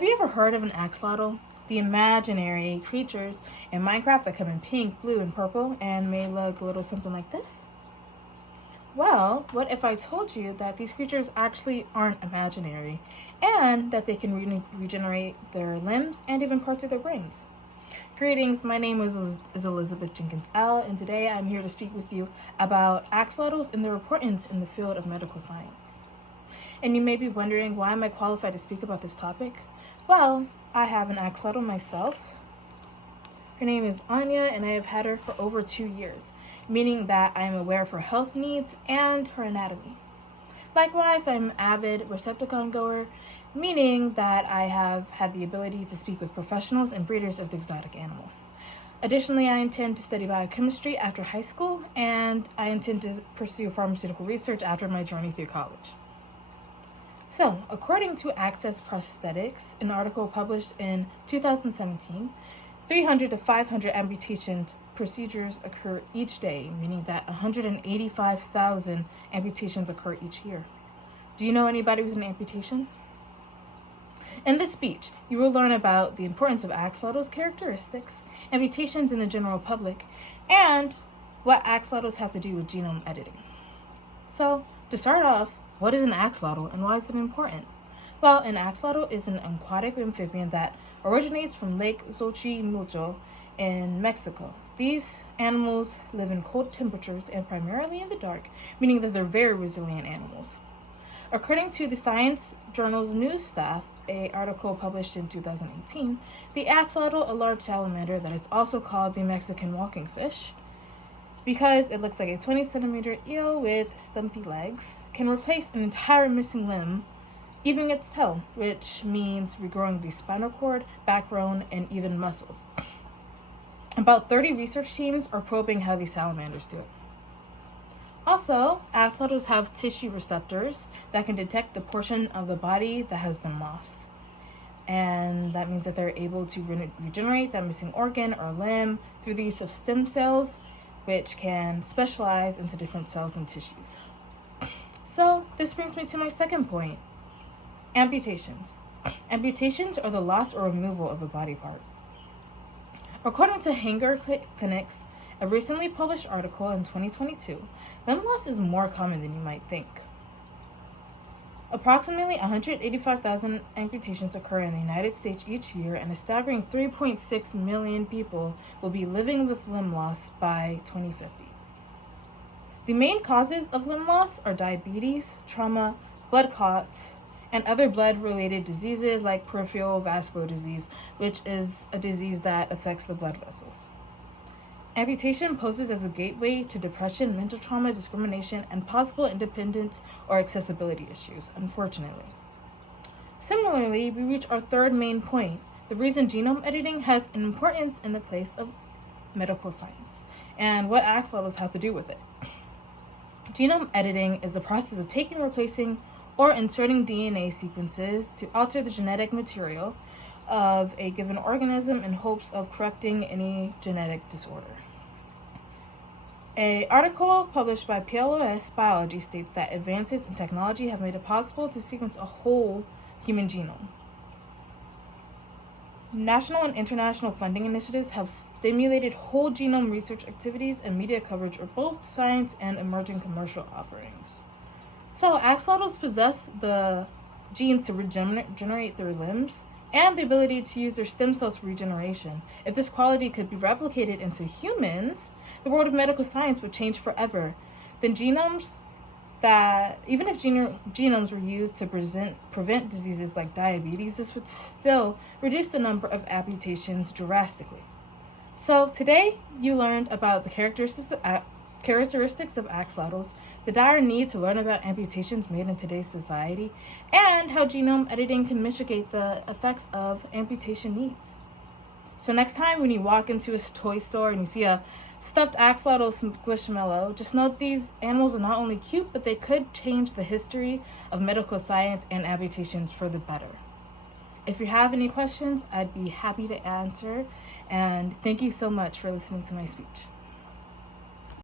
Have you ever heard of an axolotl? The imaginary creatures in Minecraft that come in pink, blue, and purple and may look a little something like this? Well, what if I told you that these creatures actually aren't imaginary and that they can regenerate their limbs and even parts of their brains? Greetings, my name is Elizabeth Jenkins L, and today I'm here to speak with you about axolotls and their importance in the field of medical science. And you may be wondering, why am I qualified to speak about this topic? Well, I have an axolotl myself. Her name is Anya, and I have had her for over 2 years, meaning that I am aware of her health needs and her anatomy. Likewise, I'm an avid Recepticon goer, meaning that I have had the ability to speak with professionals and breeders of the exotic animal. Additionally, I intend to study biochemistry after high school, and I intend to pursue pharmaceutical research after my journey through college. So, according to Access Prosthetics, an article published in 2017, 300 to 500 amputation procedures occur each day, meaning that 185,000 amputations occur each year. Do you know anybody with an amputation? In this speech, you will learn about the importance of axolotls' characteristics, amputations in the general public, and what axolotls have to do with genome editing. So, to start off, what is an axolotl and why is it important? Well, an axolotl is an aquatic amphibian that originates from Lake Xochimilco in Mexico. These animals live in cold temperatures and primarily in the dark, meaning that they're very resilient animals. According to the Science Journal's news staff, an article published in 2018, the axolotl, a large salamander that is also called the Mexican walking fish, because it looks like a 20-centimeter eel with stumpy legs, can replace an entire missing limb, even its toe, which means regrowing the spinal cord, backbone, and even muscles. About 30 research teams are probing how these salamanders do it. Also, axolotls have tissue receptors that can detect the portion of the body that has been lost. And that means that they're able to regenerate that missing organ or limb through the use of stem cells, which can specialize into different cells and tissues. So this brings me to my second point, amputations. Amputations are the loss or removal of a body part. According to Hanger Clinics, a recently published article in 2022, limb loss is more common than you might think. Approximately 185,000 amputations occur in the United States each year, and a staggering 3.6 million people will be living with limb loss by 2050. The main causes of limb loss are diabetes, trauma, blood clots, and other blood-related diseases like peripheral vascular disease, which is a disease that affects the blood vessels. Amputation poses as a gateway to depression, mental trauma, discrimination, and possible independence or accessibility issues, unfortunately. Similarly, we reach our third main point, the reason genome editing has an importance in the place of medical science, and what axolotls have to do with it. Genome editing is the process of taking, replacing, or inserting DNA sequences to alter the genetic material of a given organism in hopes of correcting any genetic disorder. An article published by PLOS Biology states that advances in technology have made it possible to sequence a whole human genome. National and international funding initiatives have stimulated whole genome research activities and media coverage of both science and emerging commercial offerings. So, axolotls possess the genes to regenerate their limbs and the ability to use their stem cells for regeneration. If this quality could be replicated into humans, the world of medical science would change forever. Then genomes even if genomes were used to prevent diseases like diabetes, this would still reduce the number of amputations drastically. So today, you learned about the characteristics of axolotls, the dire need to learn about amputations made in today's society, and how genome editing can mitigate the effects of amputation needs. So next time when you walk into a toy store and you see a stuffed axolotl squishmallow, just know that these animals are not only cute, but they could change the history of medical science and amputations for the better. If you have any questions, I'd be happy to answer, and thank you so much for listening to my speech.